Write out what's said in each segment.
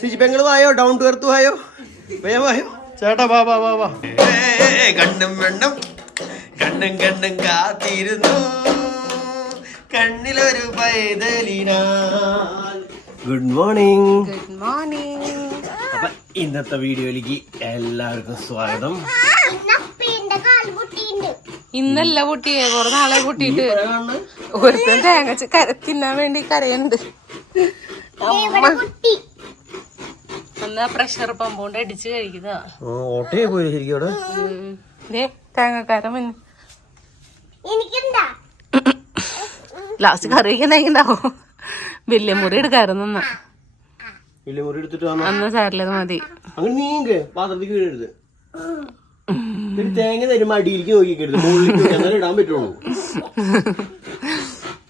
സിജി പെങ്ങൾ വായോ, down to earth വായോ, വേഗം വായോ ചേട്ടാ, വാ വാ വാ വാ. കണ്ണും വെണ്ണും കണ്ണും കണ്ണും കാത്തിരുന്നു കണ്ണിലൊരു പൈതലിനാൽ. Good morning. Good morning. അപ്പൊ ഇന്നത്തെ വീഡിയോയിലേക്ക് എല്ലാവർക്കും സ്വാഗതം. ഇന്നല്ല പൊട്ടിയേ, കുറെ നാളെ പൊട്ടിയിട്ട് ഒരുത്തൻ തേങ്ങ തിന്നാൻ വേണ്ടി കരയുന്നുണ്ട്. എന്നാ പ്രഷർ പമ്പ് കൊണ്ട് അടിച്ച് കഴിക്കുന്നതാ. ഓട്ടയെ പോയി ശരിക്കും അവിടെ തേങ്ങക്കാരൻ മുന്നേ ലാസ്റ്റ് കറി വയ്ക്കുന്നുണ്ടാവോ. വലിയ മുറി എടുക്കാറുന്ന വലിയ മുറി എടുത്തിട്ട് അന്ന് സാരില്ലത് മതി. അങ്ങനെ നീങ്ങ പാത്രത്തിൽ വീഴരുത്. തേങ്ങ തരുമ്പോ അടിയിലേക്ക് നോക്കിക്കരുത്, മുകളിലേക്ക് എന്നാലും ഇടാൻ പറ്റുള്ളൂ.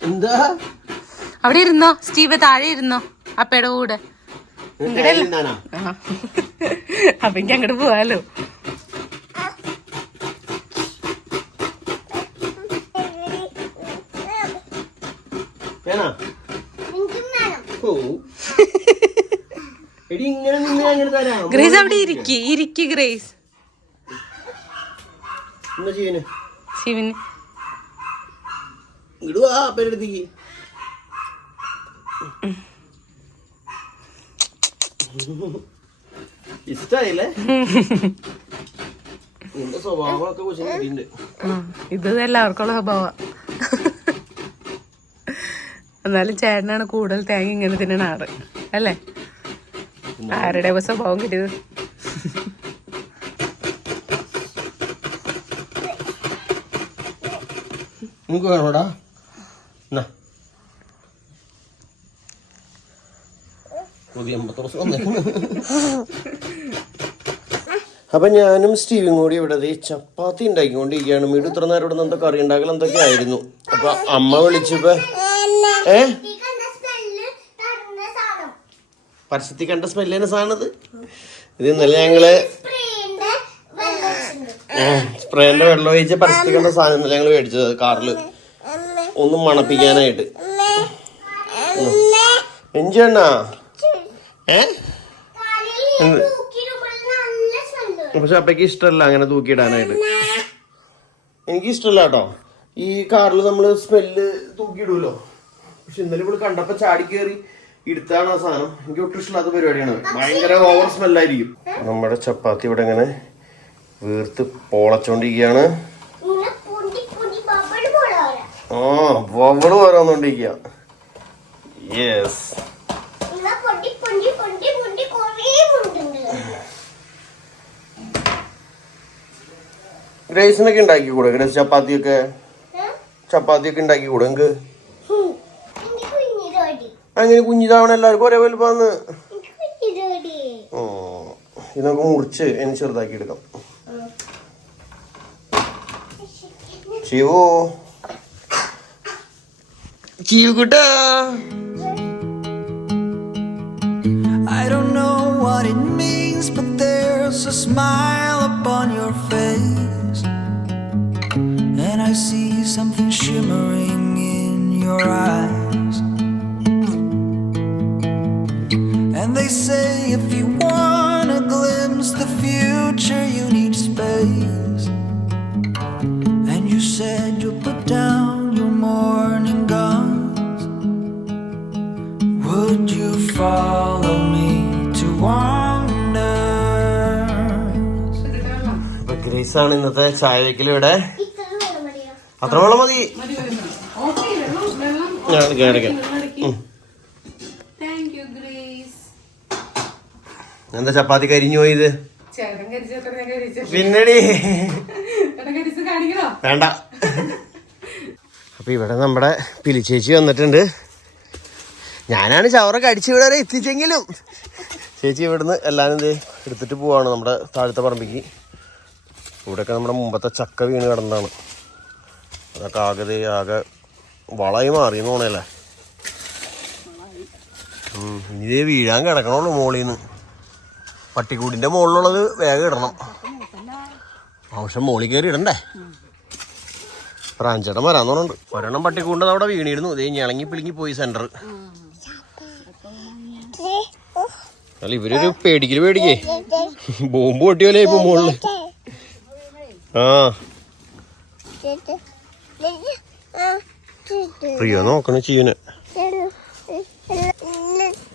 എന്താ അവിടെ ഇരുന്നോ സ്റ്റീവ്, താഴെ ഇരുന്നോ അപ്പയുടെ കൂടെ. അപ്പൊ എനിക്ക് അങ്ങോട്ട് പോവാലോ. ഗ്രേസ് അവിടെ ഇരിക്കി ഗ്രേസ്. ശിവന് ഇഷ്ടായില്ലേ നിന്റെ സ്വഭാവമൊക്കെ കുശിണ്ട്. ഇത് എല്ലാവർക്കുള്ള സ്വഭാവ. എന്നാലും ചേട്ടനാണ് കൂടുതൽ തേങ്ങ ഇങ്ങനെ തിന്നണ ആറ് അല്ലേ? ആരുടെ സ്വഭാവം കിട്ടിയത്? നമുക്ക് വേണോടാ. അപ്പൊ ഞാനും സ്റ്റീവും കൂടി ഇവിടെ ചപ്പാത്തി ഉണ്ടാക്കിക്കൊണ്ടിരിക്കുകയാണ്. വീട് ഇത്ര നേരം ഇവിടെ എന്താ കറി ഉണ്ടാക്കൽ എന്തൊക്കെ ആയിരുന്നു. അപ്പൊ അമ്മ വിളിച്ചപ്പോ പരസ്യത്തിൽ കണ്ട സ്മെല്ലിന്റെ സാധനത്. ഇത് ഇന്നലെ ഞങ്ങള് സ്പ്രേന്റെ വെള്ളം ഒഴിച്ച് പരസ്യത്തിൽ കണ്ട സാധനം ഇന്നലെ ഞങ്ങള് മേടിച്ചത് കാറില് ഒന്നും മണപ്പിക്കാനായിട്ട്. എഞ്ചിണ്ണാ പക്ഷെ അപ്പയ്ക്ക് ഇഷ്ടമല്ല അങ്ങനെ തൂക്കിയിടാനായിട്ട്. എനിക്ക് ഇഷ്ടമല്ല കേട്ടോ. ഈ കാറിൽ നമ്മള് സ്മെല്ല് തൂക്കിയിടൂലോ. പക്ഷെ ഇന്നലെ ഇവിടെ കണ്ടപ്പോ ചാടി കയറി എടുത്താണ് ആ സാധനം. എനിക്ക് ഒട്ടും ഇഷ്ടമില്ലാത്ത പരിപാടിയാണ്. ഭയങ്കര ഓവർ സ്മെല്ലായിരിക്കും. നമ്മുടെ ചപ്പാത്തി ഇവിടെ ഇങ്ങനെ വീർത്ത് പൊളച്ചോണ്ടിരിക്കുകയാണ്. ബബിള് പോരാന്നോണ്ടിരിക്കുക. യെസ്, ഗ്രേസിനൊക്കെ ഉണ്ടാക്കി കൂടെ? ഗ്രേസ് ചപ്പാത്തിയൊക്കെ ഉണ്ടാക്കി കൂടെ എനിക്ക്? അങ്ങനെ കുഞ്ഞിതാവണ എല്ലാവർക്കും ഒരേ വലുപ്പാന്ന്. ഇതൊക്കെ മുറിച്ച് എനിക്ക് ചെറുതാക്കി എടുക്കാം. ചീവുകുട്ടാ. I don't know what it means, but there's a smile upon your face, and I see something shimmering in your eyes. And they say if you want to glimpse the future, you need space. And you said you'll put down your morning guns. Would you follow me to wander? Grace ആണ് ഇന്നത്തെ ചായ വെക്കൽ. ഇവിടെ അത്ര വെള്ളം മതി. എന്താ ചപ്പാത്തി കരിഞ്ഞു പോയത്? പിന്നടി വേണ്ട. അപ്പൊ ഇവിടെ നമ്മുടെ പിലിച്ചേച്ചി വന്നിട്ടുണ്ട്. ഞാനാണ് ചവറൊക്കെ അടിച്ച് ഇവിടെ വരെ എത്തിച്ചെങ്കിലും ചേച്ചി ഇവിടുന്ന് എല്ലാവരും എടുത്തിട്ട് പോവാണ് നമ്മുടെ താഴത്തെ പറമ്പിക്ക്. ഇവിടെയൊക്കെ നമ്മുടെ മുമ്പത്തെ ചക്ക വീണ് കിടന്നതാണ്. അതൊക്കെ ആകെ വളമായി മാറിയെന്ന് തോന്നല്ലേ. ഇനി വീഴാൻ കിടക്കണുള്ളൂ മോളിൽ നിന്ന്. പട്ടിക്കൂടിൻ്റെ മുകളിലുള്ളത് വേഗം ഇടണം. പക്ഷെ മോളിൽ കയറി ഇടണ്ടേ. പ്രാഞ്ചേട്ടൻ വരാന്ന് പറഞ്ഞിട്ടുണ്ട്. ഒരെണ്ണം പട്ടിക്കൂടിൻ്റെ അവിടെ വീണിരുന്നു. ഇതേ ഞളങ്ങി പിളിങ്ങി പോയി സെന്റർ. അല്ല ഇവരൊരു പേടിക്കേ ബോംബ് പൊട്ടിയോലേ ഇപ്പൊ മുകളില്. ആ റിയോ നോക്കണ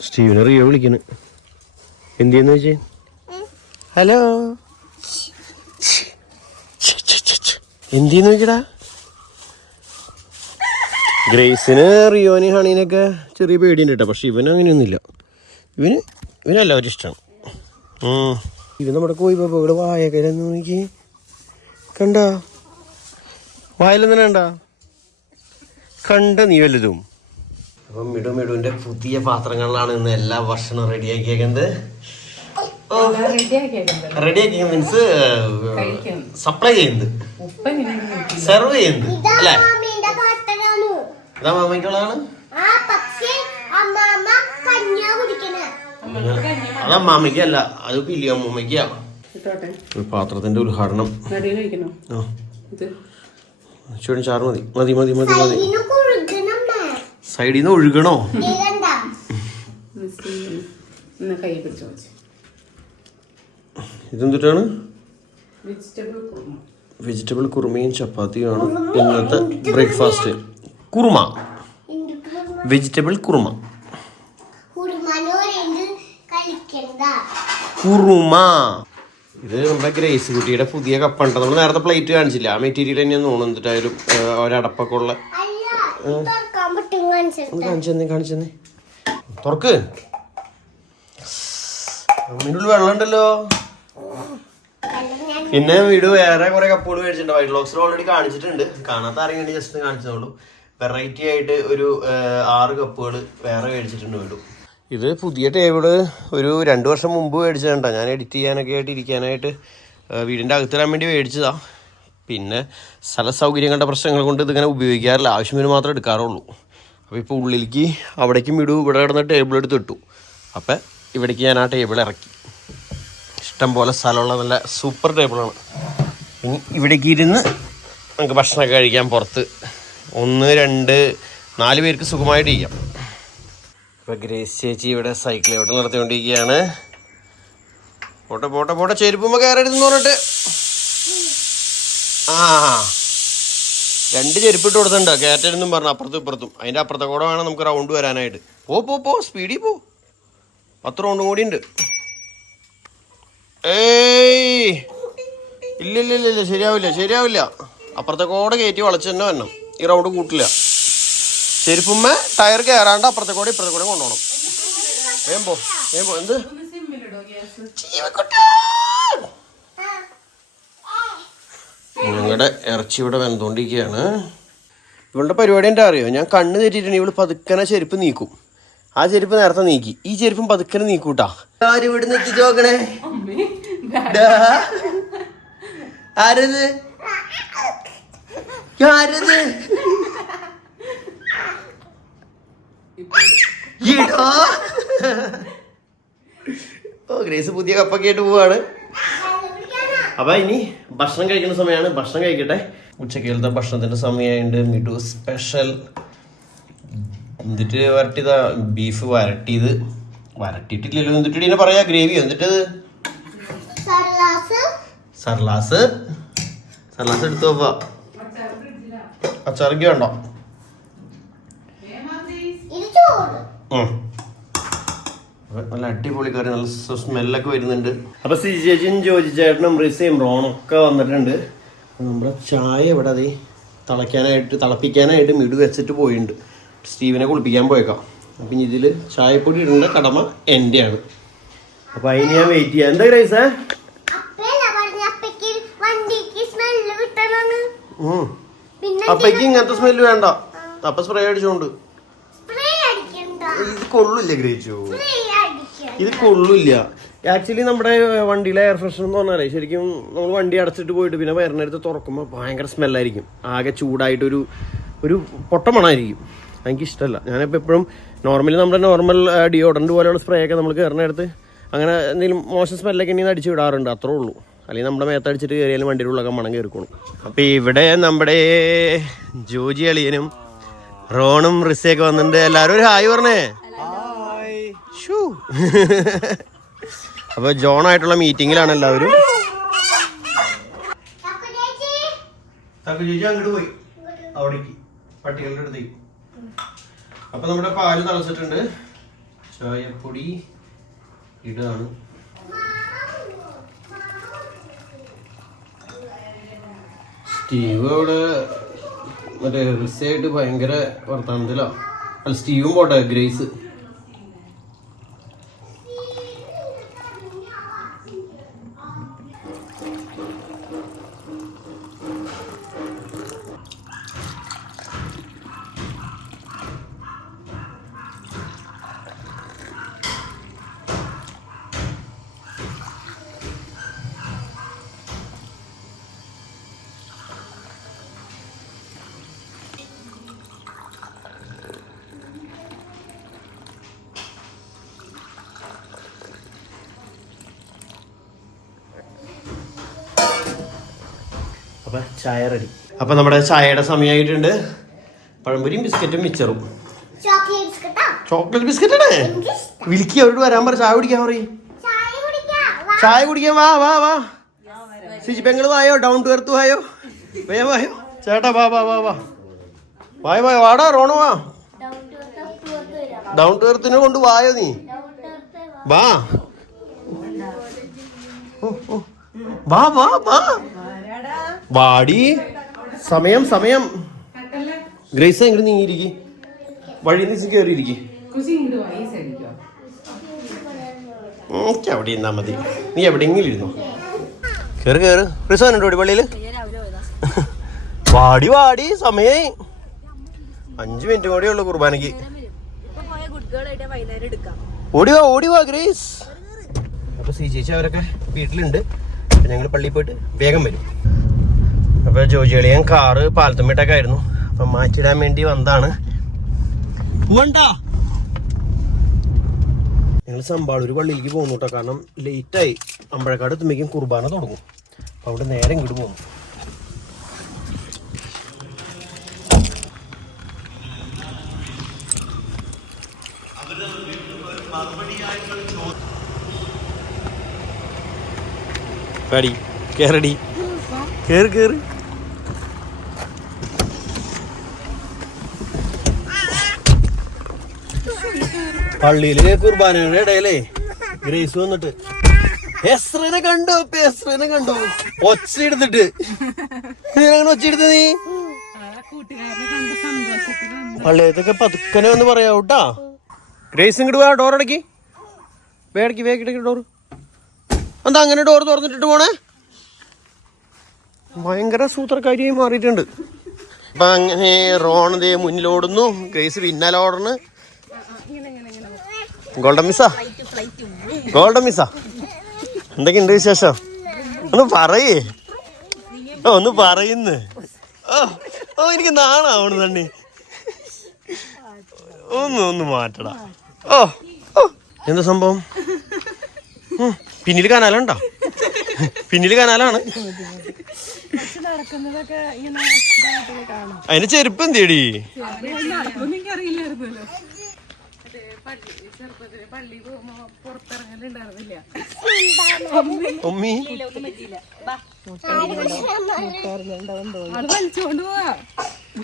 സ്റ്റീവനെ റിയോ വിളിക്കണ്. എന്തെന്ന് വെച്ചേ? ഹലോ എന്തെന്ന് നോക്കിടാ. ഗ്രേസിന് റിയോന് ഹണീനൊക്കെ ചെറിയ പേടിയുണ്ട് കേട്ടോ. പക്ഷെ ഇവന് അങ്ങനെയൊന്നുമില്ല. ഇവനെല്ലാവരും ഇഷ്ടമാണ്. ഇവൻ നമ്മുടെ കോഴിപ്പാപ്പ ഇവിടെ വായൊക്കെ നോക്കി കണ്ട വായിലൊന്നും വേണ്ട കണ്ട നീ വല്ലതും. അപ്പം മിടുവിന്റെ പുതിയ പാത്രങ്ങളിലാണ് ഇന്ന് എല്ലാ ഭക്ഷണം റെഡിയാക്കിയേക്കുന്നത്. റെഡിയാക്കിയ മീൻസ് സപ്ലൈ ചെയ്യുന്നത്, സെർവ് ചെയ്യുന്നത് അല്ലേ? ഇതാ മാമയ്ക്കുള്ളതാണ്. അത് അമ്മാമ്മയ്ക്കല്ല, അത് പില്ലി അമ്മൂമ്മയ്ക്കാ. പാത്രത്തിന്റെ ഉദ്ഘാടനം ചാറ് മതി മതി മതി മതി മതി. സൈഡിൽ നിന്ന് ഒഴുകണോ? ഇതെന്തിട്ടാണ്? വെജിറ്റബിൾ കുറുമയും ചപ്പാത്തിയുമാണ് ഇന്നത്തെ ബ്രേക്ക്ഫാസ്റ്റ്. കുറുമ, വെജിറ്റബിൾ കുറുമ. കുറുമ ഇത് നമ്മുടെ ഗ്രേസ് കുട്ടിയുടെ പുതിയ കപ്പുണ്ട്. നമ്മൾ നേരത്തെ പ്ലേറ്റ് കാണിച്ചില്ല, ആ മെറ്റീരിയൽ തന്നെയാണ് തോന്നുന്നു. എന്നിട്ടായാലും ഒരടപ്പൊക്കെ ഉള്ള കാണിച്ചെന്നേ തുറക്ക്. അമ്മയുടെ വെള്ളം ഉണ്ടല്ലോ. പിന്നെ വീട് വേറെ കുറെ കപ്പുകൾ മേടിച്ചിട്ടുണ്ട്. വൈറ്റ് ലോക്സിൽ ഓൾറെഡി കാണിച്ചിട്ടുണ്ട്. കാണാത്ത ആരെങ്കിലും ജസ്റ്റ് കാണിച്ചോളൂ. വെറൈറ്റി ആയിട്ട് ഒരു 6 കപ്പുകൾ വേറെ മേടിച്ചിട്ടുണ്ട് വീട്. ഇത് പുതിയ ടേബിള് ഒരു 2 വർഷം മുമ്പ് മേടിച്ചതാ. ഞാൻ എഡിറ്റ് ചെയ്യാനൊക്കെ ആയിട്ട് ഇരിക്കാനായിട്ട് വീടിൻ്റെ അകത്തിടാൻ വേണ്ടി മേടിച്ചതാ. പിന്നെ സ്ഥല സൗകര്യങ്ങളുടെ പ്രശ്നങ്ങൾ കൊണ്ട് ഇതിങ്ങനെ ഉപയോഗിക്കാറില്ല, ആവശ്യത്തിന് മാത്രമേ എടുക്കാറുള്ളൂ. അപ്പോൾ ഇപ്പോൾ ഉള്ളിലേക്ക് അവിടേക്കും വിടൂ. ഇവിടെ കിടന്ന ടേബിൾ എടുത്ത് ഇട്ടു. അപ്പം ഇവിടേക്ക് ഞാൻ ആ ടേബിൾ ഇറക്കി. ഇഷ്ടം പോലെ സ്ഥലമുള്ള നല്ല സൂപ്പർ ടേബിളാണ്. ഇനി ഇവിടേക്ക് ഇരുന്ന് നമുക്ക് ഭക്ഷണമൊക്കെ കഴിക്കാൻ പുറത്ത് 1, 2, 4 പേർക്ക് സുഖമായിട്ട് ഇരിക്കാം. ഇപ്പോൾ ഗ്രേസ് ചേച്ചി ഇവിടെ സൈക്കിൾ ഓട്ടം നടത്തിക്കൊണ്ടിരിക്കുകയാണ്. പോട്ടെ ചെരുപ്പുമ്പോൾ കയറരുതെന്ന് പറഞ്ഞിട്ട് 2 ചെരുപ്പിട്ട് കൊടുത്തിട്ടുണ്ടോ കയറ്റരുതെന്നും പറഞ്ഞു. അപ്പുറത്തും ഇപ്പുറത്തും. അതിൻ്റെ അപ്പുറത്തെ കൂടെ വേണം നമുക്ക് റൗണ്ട് വരാനായിട്ട്. പോ സ്പീഡിൽ പോ. 10 റൗണ്ടും കൂടി ഉണ്ട്. ഏയ് ഇല്ല ശരിയാവില്ല. അപ്പുറത്തെ കൂടെ കയറ്റി വളച്ച് തന്നെ വരണം. ഈ റൗണ്ട് കൂട്ടില്ല. ചെരുപ്പുമ്മ ടയർ കയറാണ്ട് അപ്പുറത്തെ കൂടെ ഇപ്പുറത്തെ കൂടെ കൊണ്ടുപോകണം. വേഗം പോ. എന്ത് ഞങ്ങളുടെ ഇറച്ചി ഇവിടെ വെന്തുകൊണ്ടിരിക്കുകയാണ്. ഇവളുടെ പരിപാടി എന്താ അറിയോ? ഞാൻ കണ്ണ് തെറ്റിയിട്ടുണ്ട്. ഇവള് പതുക്കനെ ചെരുപ്പ് നീക്കും. ആ ചെരുപ്പ് നേരത്തെ നീക്കി. ഈ ചെരുപ്പും പതുക്കനെ നീക്കൂട്ടാ. ആര് ഇവിടുന്ന് എത്തിച്ചു നോക്കണേ? ആരത്? ഗ്രേസ് പുതിയ കപ്പൊക്കെ ആയിട്ട് പോവാണ്. അപ്പൊ ഇനി ഭക്ഷണം കഴിക്കുന്ന സമയമാണ്. ഭക്ഷണം കഴിക്കട്ടെ. ഉച്ചക്കലത്തെ ഭക്ഷണത്തിന്റെ സമയമായിട്ട് മിഡു സ്പെഷ്യൽ എന്നിട്ട് വരട്ടിയതാ. ബീഫ് വരട്ടിയിട്ടില്ലല്ലോ. എന്നിട്ട് ഇതിനെ പറയാ ഗ്രേവിയോ? എന്നിട്ടത് സർലാസ് എടുത്തു പോവാ. അച്ചാറൊക്കെ ഉണ്ടോ? നല്ല അടിപൊളി കറി. നല്ല സ്മെല്ലൊക്കെ വരുന്നുണ്ട്. അപ്പൊ ചേച്ചിയും ജോജി ചേട്ടനും റിസയും റോണൊക്കെ വന്നിട്ടുണ്ട്. നമ്മുടെ ചായ ഇവിടെ അതേ തിളപ്പിക്കാനായിട്ട് മിഡു വെച്ചിട്ട് പോയിട്ടുണ്ട്. സ്റ്റീവിനെ കുളിപ്പിക്കാൻ പോയേക്കാം. അപ്പം ഇനി ഇതിൽ ചായപ്പൊടി ഇടേണ്ട കടമ എൻ്റെയാണ്. അപ്പം അതിന് ഞാൻ വെയിറ്റ് ചെയ്യാം. എന്താ ഗ്രേസേ? അപ്പയ്ക്ക് ഇങ്ങനത്തെ സ്മെല്ല് വേണ്ട. അപ്പൊ സ്പ്രേ അടിച്ചോണ്ട് ഇത് കൊള്ളില്ല ഗ്രേച്ചു. ഇത് കൊള്ളില്ല. ആക്ച്വലി നമ്മുടെ വണ്ടിയിലെ എയർ ഫ്രഷർ എന്ന് പറഞ്ഞാലേ ശരിക്കും നമ്മൾ വണ്ടി അടച്ചിട്ട് പോയിട്ട് പിന്നെ വരണടുത്ത് തുറക്കുമ്പോൾ ഭയങ്കര സ്മെല്ലായിരിക്കും. ആകെ ചൂടായിട്ടൊരു പൊട്ട മണമായിരിക്കും. എനിക്കിഷ്ടമല്ല. ഞാനിപ്പോൾ എപ്പോഴും നോർമലി നമ്മുടെ നോർമൽ ഡിയോഡറൻറ്റ് പോലെയുള്ള സ്പ്രേ ഒക്കെ നമ്മൾ കയറുന്നിടത്ത് അങ്ങനെ എന്തെങ്കിലും മോശം സ്മെല്ലൊക്കെ ഇനി അടിച്ച് വിടാറുണ്ട്. അത്രേ ഉള്ളൂ. അല്ലെങ്കിൽ നമ്മുടെ മേത്തടിച്ചിട്ട് കയറിയാലും വണ്ടിയുടെ ഉള്ളൊക്കെ മണം കയറിക്കോളും. അപ്പോൾ ഇവിടെ നമ്മുടെ ജോജി അളിയനും റോണും റിസയൊക്കെ വന്നിട്ടുണ്ട്. എല്ലാവരും ഒരു ഹായ് പറഞ്ഞേ. അപ്പോൾ ജോണായിട്ടുള്ള മീറ്റിങ്ങിലാണ് എല്ലാവരും. ചേച്ചി അങ്ങോട്ട് പോയി അവിടേക്ക് പട്ടികളുടെ അടുത്തേക്ക്. അപ്പോൾ നമ്മുടെ പാല് തിളച്ചിട്ടുണ്ട്. ചായപ്പൊടി ഇടാണ്. സ്റ്റീവ് അവിടെ മറ്റേ റിസയായിട്ട് ഭയങ്കര വർത്തമാനത്തിലാണ്. അല്ല, സ്റ്റീവും പോട്ടെ, ഗ്രേസ്. അപ്പം ചായ റെഡി. അപ്പം നമ്മുടെ ചായയുടെ സമയമായിട്ടുണ്ട്. പഴംപൊരിയും ബിസ്ക്കറ്റും മിച്ചറും. ചോക്ലേറ്റ് ബിസ്ക്കറ്റാണ്. വിളിക്ക്, അവരോട് വരാൻ പറ. ചായ കുടിക്കാൻ പറയും. ചായ കുടിക്കാൻ വാ വാ വാ. സിജി പെങ്ങൾ വായോ, ഡൗൺ ടു എർത്ത് വായോ, വേഗം വായോ. ചേട്ടാ വാ വാ വാ വാ വായോ വായോ. വാടാ റോണോ, വാ. ഡൗൺ ടു എർത്തിന് കൊണ്ട് വായോ നീ. വാ വാ വാ വാ വാടി. സമയം സമയം. ഗ്രേസ് എങ്ങനെ നീങ്ങിയിരിക്കും, വഴി നീ കയറിയിരിക്കും. അവിടെ ഇരുന്നാ മതി. നീ എവിടെയെങ്കിലും ഇരുന്നോ. കേറ് കേറ്. റിസോനുണ്ടോ പള്ളിയില്? വാടി വാടി. സമയായി. 5 മിനിറ്റ് കൂടെ ഉള്ളു കുർബാനക്ക്. ഓടിവാ ഓടിവാ ഗ്രേസ്. അപ്പൊ ചേച്ചി അവരൊക്കെ വീട്ടിലുണ്ട്. അപ്പൊ ഞങ്ങൾ പള്ളിയിൽ പോയിട്ട് വേഗം വരും. അപ്പൊ ജോജികളിയൻ കാറ് പാലത്തുമ്പിട്ടൊക്കെ ആയിരുന്നു. അപ്പൊ മാറ്റിടാൻ വേണ്ടി വന്നതാണ്. ഞങ്ങൾ സമ്പാളൂർ പള്ളിയിലേക്ക് പോകുന്നു കേട്ടോ. കാരണം ലേറ്റായി. അമ്പഴക്കാട് എത്തുമ്പോഴേക്കും കുർബാന തുടങ്ങും. അപ്പൊ അവിടെ നേരെ ഇങ്ങോട്ട് പോകും. പടി കേറടി, കേറ് കേറ്. പള്ളിയില് കുർബാനയുടെ ഇടയിലേ ഗ്രേസ് വന്നിട്ട് എസ്രനെ കണ്ടു. എസ്രനെ കണ്ടു ഒച്ച എടുത്തിട്ട്. അങ്ങനെ ഒച്ച എടുത്ത നീ പള്ളിയത്തൊക്കെ പതുക്കനെ വന്ന് പറയാവൂട്ടാ. ഗ്രേസ് ഇങ്ങോട്ട് പോയാ. ഡോർ അടക്കി, വേടക്കി വേഗിടക്കി ഡോറ്. എന്താ അങ്ങനെ ഡോർ തുറന്നിട്ടിട്ട് പോണേ? ഭയങ്കര സൂത്രക്കാരിയായി മാറിയിട്ടുണ്ട്. അപ്പൊ അങ്ങനെ റോണതേ മുന്നിലോടുന്നു, ഗ്രേസ് പിന്നാലെ ഓടണ്. Golden മിസ്സാ, golden മിസ്സാ. എന്തൊക്കെയുണ്ട് വിശേഷം? ഒന്ന് പറയേ. ഒന്ന് പറയുന്നു. ഓ എനിക്ക് നാണാവണ് തന്നെ. ഒന്ന് മാറ്റടാ. ഓ എന്താ സംഭവം? പിന്നിൽ കനാലുണ്ടോ? പിന്നിൽ കനാലാണ്. അതിന് ചെരുപ്പ് എന്തേടി?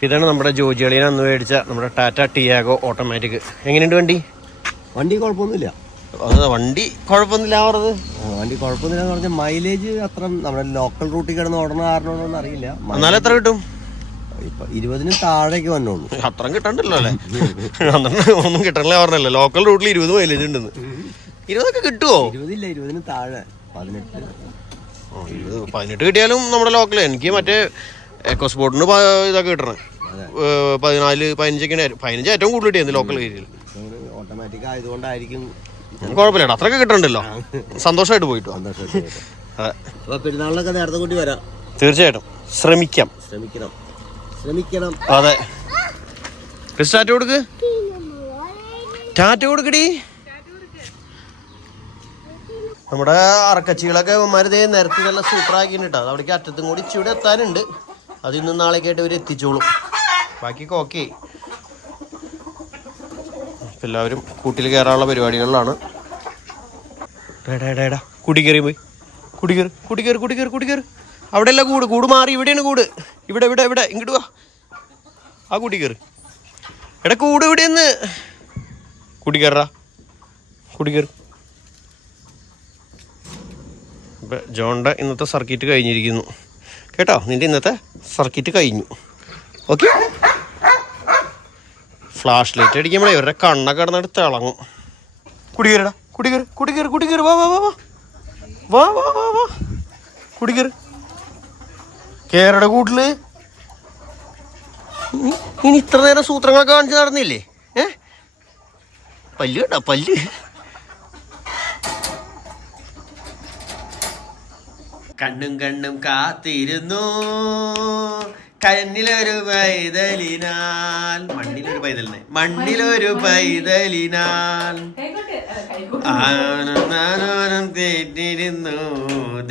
ഇതാണ് നമ്മുടെ ജോജികളിയിൽ അന്ന് മേടിച്ച നമ്മുടെ ടാറ്റ ടിയാഗോ ഓട്ടോമാറ്റിക്. എങ്ങനെയുണ്ട് വണ്ടി? വണ്ടി കുഴപ്പമൊന്നുമില്ല. വണ്ടി കുഴപ്പമൊന്നുമില്ല. പറഞ്ഞത് വണ്ടി കുഴപ്പമൊന്നുമില്ല എന്ന് പറഞ്ഞാൽ മൈലേജ് അത്ര നമ്മുടെ ലോക്കൽ റൂട്ടിൽ കിടന്ന് ഓടണ കാരണമൊന്നും അറിയില്ല. എന്നാലും എത്ര കിട്ടും? ഇപ്പൊ 20 താഴേക്ക് വന്നോളൂ. അത്രയും കിട്ടണ്ടല്ലോ അല്ലേ? ഒന്നും കിട്ടണല്ലേ പറഞ്ഞല്ലോ. ലോക്കൽ റൂട്ടിൽ 20 മൈലേജ് ഉണ്ടെന്ന്. 20 കിട്ടുമോ? 20 ഇല്ല, 20 താഴെ 18. 18 കിട്ടിയാലും നമ്മുടെ ലോക്കൽ. എനിക്ക് മറ്റേ എക്കോ സ്പോർട്ടിന് ഇതൊക്കെ കിട്ടണേ 14, 15 15 ഏറ്റവും കൂടുതൽ കിട്ടിയത് ലോക്കൽ ഏരിയയിൽ. ഓട്ടോമാറ്റിക് ആയതുകൊണ്ടായിരിക്കും. കുഴപ്പമില്ല, അത്രയൊക്കെ കിട്ടണ്ടല്ലോ. സന്തോഷമായിട്ട് പോയിട്ടു. അപ്പൊ പെരുന്നാളിനൊക്കെ നേരത്തെ കൂട്ടി വരാം. തീർച്ചയായിട്ടും ശ്രമിക്കാം. ശ്രമിക്കണം. അതെ. ടാറ്റ കൊടുക്ക്, ടാറ്റ കൊടുക്കടി. നമ്മുടെ അറക്കച്ചികളൊക്കെ ഉമ്മാരതേ നിരത്തി നല്ല സൂപ്പറാക്കിയിട്ട് കേട്ടോ. അവിടേക്ക് അറ്റത്തും കൂടി ഇച്ചിവിടെ എത്താനുണ്ട്. അത് ഇന്നും നാളേക്ക് ആയിട്ട് ഇവർ എത്തിച്ചോളും. ബാക്കിയൊക്കെ ഓക്കെ. എല്ലാവരും കൂട്ടിൽ കയറാനുള്ള പരിപാടികളിലാണ്. ഡേടാ കുടിക്കേറി പോയി കുടിക്കേറ് അവിടെ അല്ല കൂട് മാറി ഇവിടെയാണ് കൂട് ഇവിടെ ഇങ്ങോട്ട് വാ ആ കുടിക്കേറ് എടാ കൂട് ഇവിടെയെന്ന് കുടിക്കേറാ കുടിക്കേറ്. ഇപ്പം ജോണിൻ്റെ ഇന്നത്തെ സർക്കിറ്റ് കഴിഞ്ഞിരിക്കുന്നു കേട്ടോ. നിൻ്റെ ഇന്നത്തെ സർക്കിറ്റ് കഴിഞ്ഞു. ഓക്കെ, ഫ്ലാഷ് ലൈറ്റ് അടിക്കുമ്പോഴേ ഇവരുടെ കണ്ണൊക്കെ കിടന്നിട്ട് തിളങ്ങും. കുടിക്കേറടാ കുടിക്കേറ് വാ വാ വാ വാ വാ വാ വാ വാ കുടിക്കേറ്. കേരയുടെ കൂട്ടില് ഇനി ഇത്ര നേരം സൂത്രങ്ങളൊക്കെ കാണിച്ച് നടന്നില്ലേ? പല്ല് കേട്ടോ പല്ല്. കണ്ണും കാത്തിരുന്നു കണ്ണിലൊരു പൈതലിനാൽ മണ്ണിലൊരു പൈതലിനാൽ ആനന്ദാനം തേറ്റിരുന്നു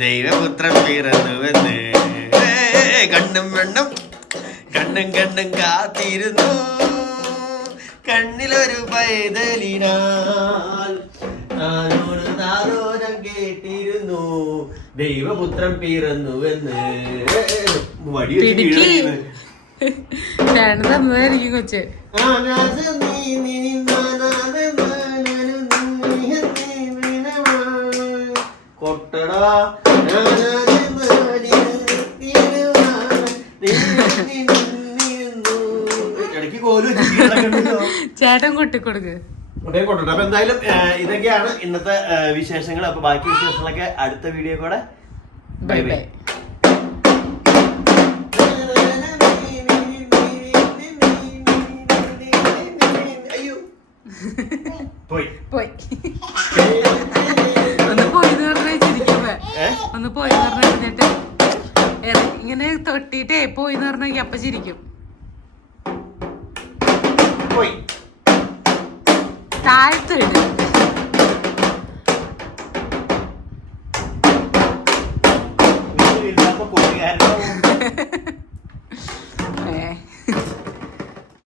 ദൈവപുത്രൻ പിറന്നുവെന്ന്. കണ്ണും കാത്തിരുന്നു കണ്ണിലൊരു പൈതലിനാൽ നാദോരം കേട്ടിരുന്നു ദൈവപുത്രൻ പിറന്നുവെന്ന്. തന്നതായിരിക്കും കൊച്ച്. കൊട്ടടാ ചേട്ടൻ കൊട്ടിക്കൊടുക്ക്. അപ്പൊ എന്തായാലും ഇതൊക്കെയാണ് ഇന്നത്തെ വിശേഷങ്ങൾ. അപ്പൊ ബാക്കി വിശേഷങ്ങളൊക്കെ അടുത്ത വീഡിയോ കൂടെ. Bye bye. പോയി ഒന്ന് പോയിന്ന് പറഞ്ഞാൽ ചിരിക്കുമ്പോ ഒന്ന് പോയിന്ന് പറഞ്ഞിട്ട് ഇങ്ങനെ തൊട്ടിട്ടേ പോയിന്ന് പറഞ്ഞ അപ്പ ചിരിക്കും. താഴ്ത്തിട്ട്